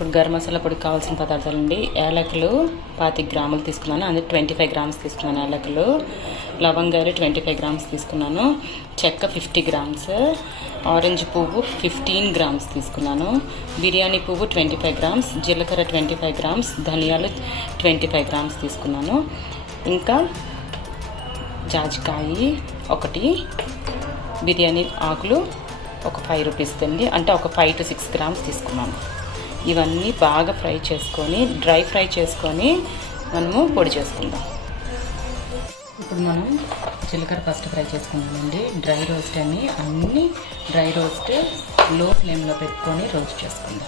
ఇప్పుడు గరం మసాలా పొడికి కావాల్సిన పదార్థాలు అండి. యాలకులు 25 గ్రాములు తీసుకున్నాను, అందులో 25 గ్రామ్స్ తీసుకున్నాను యాలకులు. లవంగాలు 25 గ్రామ్స్ తీసుకున్నాను. చెక్క 50 గ్రామ్స్. ఆరెంజ్ పువ్వు 15 గ్రామ్స్ తీసుకున్నాను. బిర్యానీ పువ్వు 25 గ్రామ్స్. జీలకర్ర 25 గ్రామ్స్. ధనియాలు 25 గ్రామ్స్ తీసుకున్నాను. ఇంకా జాజికాయ ఒకటి, బిర్యానీ ఆకులు ఒక 5 రూపీస్ అండి, అంటే ఒక 5 to 6 గ్రామ్స్ తీసుకున్నాను. ఇవన్నీ బాగా ఫ్రై చేసుకొని, డ్రై ఫ్రై చేసుకొని మనము పొడి చేసుకుందాం. ఇప్పుడు మనం జీలకర్ర ఫస్ట్ ఫ్రై చేసుకుందామండి. డ్రై రోస్ట్ అని అన్నీ డ్రై రోస్ట్ లో ఫ్లేమ్లో పెట్టుకొని రోస్ట్ చేసుకుందాం.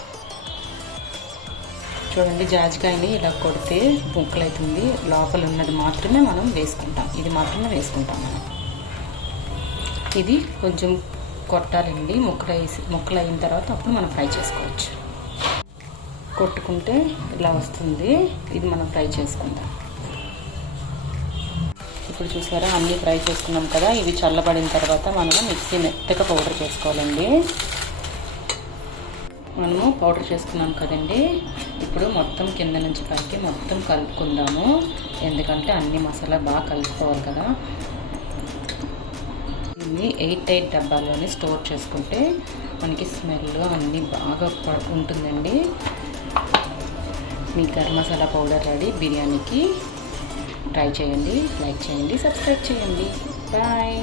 చూడండి, జాజికాయని ఇలా కొడితే ముక్కలు అవుతుంది. లోపల ఉన్నది మాత్రమే మనం వేసుకుంటాం, ఇది మాత్రమే వేసుకుంటాం మనం. ఇది కొంచెం కొట్టాలండి, ముక్కలు అయిన తర్వాత అప్పుడు మనం ఫ్రై చేసుకోవచ్చు. కొట్టుకుంటే ఇలా వస్తుంది, ఇది మనం ఫ్రై చేసుకుందాం. ఇప్పుడు చూసారా, అన్నీ ఫ్రై చేసుకున్నాం కదా. ఇవి చల్లబడిన తర్వాత మనం మిక్సీ మెత్తగా పౌడర్ చేసుకోవాలండి. మనము పౌడర్ చేసుకున్నాం కదండి. ఇప్పుడు మొత్తం కింద నుంచి పైకి మొత్తం కలుపుకుందాము, ఎందుకంటే అన్ని మసాలా బాగా కలుపుకోవాలి కదా. దీన్ని 8 డబ్బాలోనే స్టోర్ చేసుకుంటే మనకి స్మెల్ అన్నీ బాగా ఉంటుందండి. మీ గరం మసాలా పౌడర్ రెడీ. బిర్యానీకి ట్రై చేయండి, లైక్ చేయండి, సబ్స్క్రైబ్ చేయండి. బాయ్.